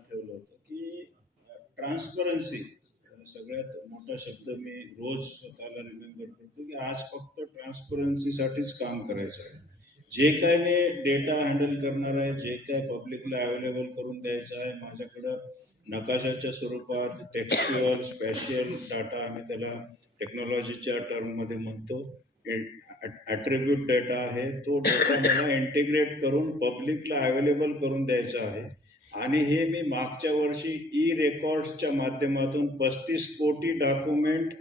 ठेवलं होतं की ट्रान्सपरन्सी सगळ्यात मोठा शब्द मी रोज स्वतःला रिमेंबर करतो की आज फक्त ट्रान्सपरन्सीसाठीच काम करायचं आहे. जे काय मी डेटा हँडल करणार आहे जे काय पब्लिकला अवेलेबल करून द्यायचं आहे माझ्याकडं नकाशाच्या स्वरूपात टेक्स्च्युअल स्पॅशियल डाटा आम्ही त्याला टेक्नॉलॉजीच्या टर्ममध्ये म्हणतो. ॲट्रिब्यूट डेटा आहे तो डेटा मला इंटिग्रेट करून पब्लिकला अवेलेबल करून द्यायचा आहे. आणि हे मी मागच्या वर्षी ई रेकॉर्ड्सच्या माध्यमातून पस्तीस कोटी डॉक्युमेंट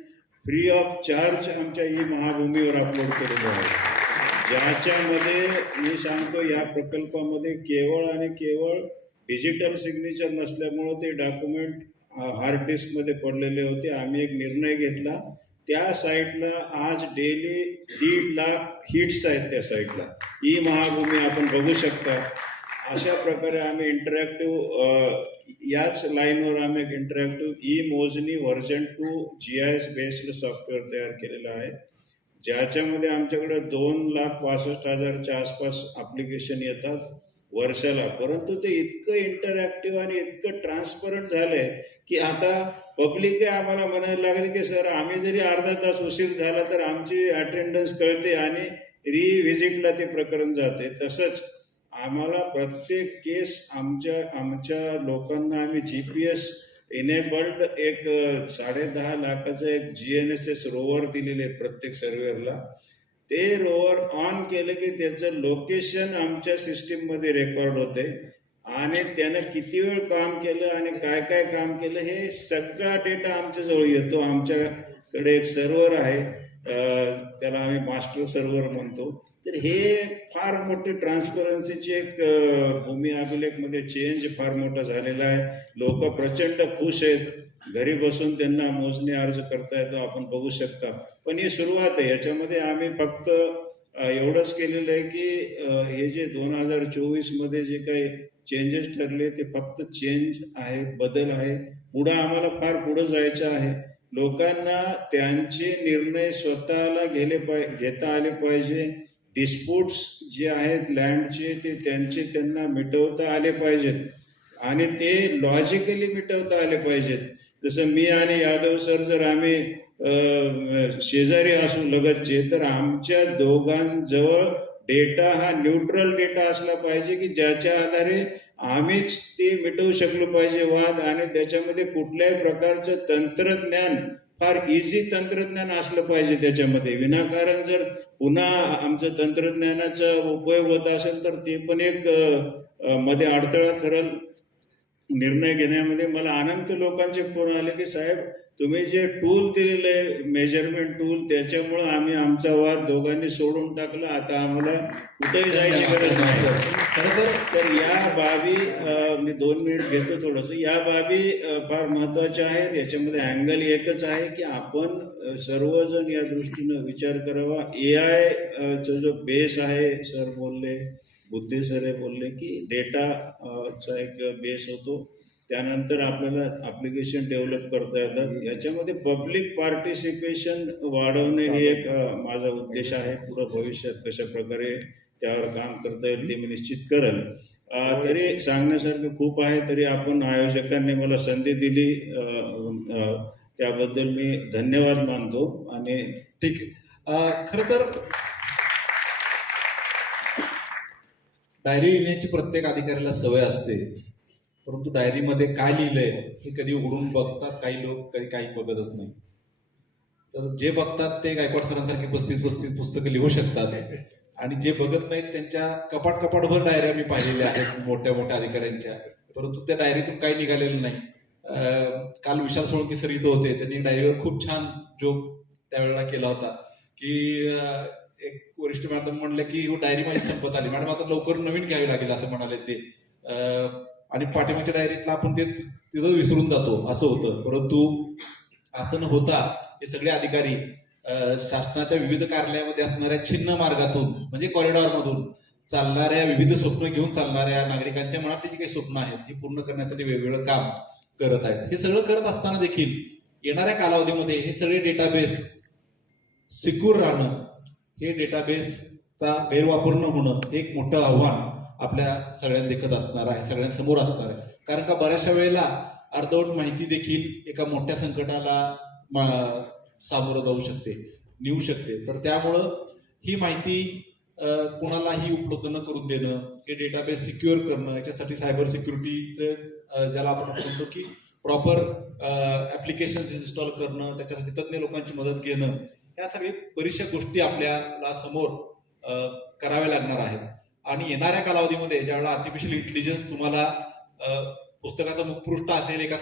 फ्री ऑफ चार्ज आमच्या ई महाभूमीवर अपलोड केलेलं आहे ज्याच्यामध्ये मी सांगतो या प्रकल्पामध्ये केवळ आणि केवळ डिजिटल सिग्नेचर नसल्यामुळं ते डॉक्युमेंट हार्ड डिस्कमध्ये पडलेले होते. आम्ही एक निर्णय घेतला. त्या साईटला आज डेली दीड लाख हिट्स आहेत त्या साईटला ई महाभूमी आपण बघू शकता. अशा प्रकारे आम्ही इंटरॅक्टिव्ह याच लाईनवर आम्ही एक interactive E Mojani version two G I S based software तयार केलेलं आहे. ज्याच्यामध्ये आमच्याकडे दोन लाख पासष्ट हजारच्या आसपास ॲप्लिकेशन येतात वर्षाला. परंतु ते इतकं इंटरॅक्टिव्ह आणि इतकं ट्रान्सपरंट झालंय की आता पब्लिक आम्हाला म्हणायला लागले की सर आम्ही जरी अर्धा तास उशीर झाला तर आमची अटेंडन्स कळते आणि रिव्हिजिटला ते प्रकरण जाते. तसंच आम्हाला प्रत्येक केस आमच्या आमच्या लोकांना आम्ही जी पी एस इनेबल्ड एक साडे साडेदहा लाखाचं एक G N S S rover दिलेले आहेत प्रत्येक सर्व्हेअरला ते रोवर ऑन केलं की त्याचं लोकेशन आमच्या सिस्टीममध्ये रेकॉर्ड होते आणि त्यानं किती वेळ काम केलं आणि काय काय काम केलं हे सगळा डेटा आमच्याजवळ येतो. आमच्याकडे एक सर्व्हर आहे. त्याला आम्ही मास्टर सर्व्हर म्हणतो. तर हे फार मोठी ट्रान्सपरन्सीची एक भूमी अभिलेखमध्ये चेंज फार मोठा झालेला आहे. लोक प्रचंड खुश आहेत. घरी बसून त्यांना मोजणी अर्ज करता येतो. आपण बघू शकता. पण ही सुरुवात आहे. याच्यामध्ये आम्ही फक्त एवढंच केलेलं आहे की हे जे दोन हजार चोवीसमध्ये जे काही चेंजेस ठरले ते फक्त चेंज आहे बदल आहे. पुढं आम्हाला फार पुढं जायचं आहे. लोकांना त्यांचे निर्णय स्वतःला गेले पाय घेता आले पाहिजे. डिस्प्यूट्स जे आहेत लँडचे ते त्यांचे त्यांना मिटवता आले पाहिजेत. आणि ते लॉजिकली मिटवता आले पाहिजेत. जसं मी आणि यादव सर जर आम्ही शेजारी असू लगतचे तर आमच्या दोघांजवळ डेटा हा न्यूट्रल डेटा असला पाहिजे की ज्याच्या आधारे आम्हीच ते मिटवू शकलो पाहिजे वाद आणि त्याच्यामध्ये कुठल्याही प्रकारचं तंत्रज्ञान फार इझी तंत्रज्ञान असलं पाहिजे त्याच्यामध्ये. विनाकारण जर पुन्हा आमचं तंत्रज्ञानाचा उपयोग होत असेल तर ते पण एक मध्ये अडथळा ठरल. निर्णय घेण्यामध्ये मला अनंत लोकांचे फोन आले की साहेब तुम्ही जे टूल दिलेलं आहे मेजरमेंट टूल त्याच्यामुळं आम्ही आमचा वाद दोघांनी सोडून टाकला. आता आम्हाला कुठेही जायची गरज नाही. खरं तर तर या बाबी मी दोन मिनिट घेतो थोडंसं. या बाबी फार महत्त्वाच्या आहेत. याच्यामध्ये अँगल एकच आहे की आपण सर्वजण या दृष्टीनं विचार करावा. ए आय चा जो बेस आहे सर बोलले बुद्धे सर हे बोलले की डेटा चा एक बेस होतो. त्यानंतर आपल्याला ॲप्लिकेशन डेव्हलप करता येतात याच्यामध्ये पब्लिक पार्टिसिपेशन वाढवणे हे एक माझा उद्देश आहे. पुढं भविष्यात कशा प्रकारे त्यावर काम करता येईल ते मी निश्चित करेल तरी सांगण्यासारखं खूप आहे तरी आपण आयोजकांनी मला संधी दिली. त्याबद्दल मी धन्यवाद मानतो आणि ठीक आहे. खरं तर डायरी लिहिण्याची प्रत्येक अधिकाऱ्याला सवय असते. परंतु डायरीमध्ये काय लिहिलंय हे कधी उघडून बघतात काही लोक कधी काही बघतच नाही. तर जे बघतात ते गायकवाड सरांसारखी पस्तीस पस्तीस पुस्तकं लिहू शकतात. आणि जे बघत नाहीत त्यांच्या कपाट कपाटभर डायऱ्या मी पाहिलेल्या आहेत मोठ्या मोठ्या अधिकाऱ्यांच्या. परंतु त्या डायरीतून काही निघालेलं नाही. काल विशाल सोळंकी सर इथं होते. त्यांनी डायरीवर खूप छान जोक त्यावेळेला केला होता की एक वरिष्ठ मॅडम म्हणले की "हो, डायरी माझी संपत आली. मॅडम आता लवकर नवीन घ्यावी लागेल असं म्हणाले ते. आणि पाठीमागच्या डायरीतला आपण ते तिथं विसरून जातो असं होतं. परंतु असं न होता हे सगळे अधिकारी शासनाच्या विविध कार्यालयामध्ये असणाऱ्या छिन्न मार्गातून म्हणजे कॉरिडॉरमधून चालणाऱ्या विविध स्वप्न घेऊन चालणाऱ्या नागरिकांच्या मनात जी काही स्वप्न आहेत ही पूर्ण करण्यासाठी वेगवेगळं काम करत आहेत. हे सगळं करत असताना देखील येणाऱ्या कालावधीमध्ये हे सगळे डेटाबेस सिक्युर राहणं हे डेटाबेसचा गैरवापर न होणं हे एक मोठं आव्हान आपल्या सगळ्यांना देखत असणार आहे सगळ्यांसमोर असणार आहे. कारण का बऱ्याचशा वेळेला अर्धवट माहिती देखील एका मोठ्या संकटाला सामोरं जाऊ शकते नेऊ शकते. तर त्यामुळं ही माहिती कुणालाही उपलब्ध न करून देणं हे डेटाबेस सिक्युअर करणं याच्यासाठी सायबर सिक्युरिटीचं ज्याला आपण म्हणतो की प्रॉपर ॲप्लिकेशन्स इन्स्टॉल करणं त्याच्यासाठी तज्ज्ञ लोकांची मदत घेणं या सगळी बरीचशा गोष्टी आपल्याला समोर अ, कराव्या लागणार आहेत. आणि येणाऱ्या कालावधीमध्ये ज्यावेळेला आर्टिफिशियल इंटेलिजन्स तुम्हाला अ, पुस्तकाचं मुखपृष्ठ असेल एका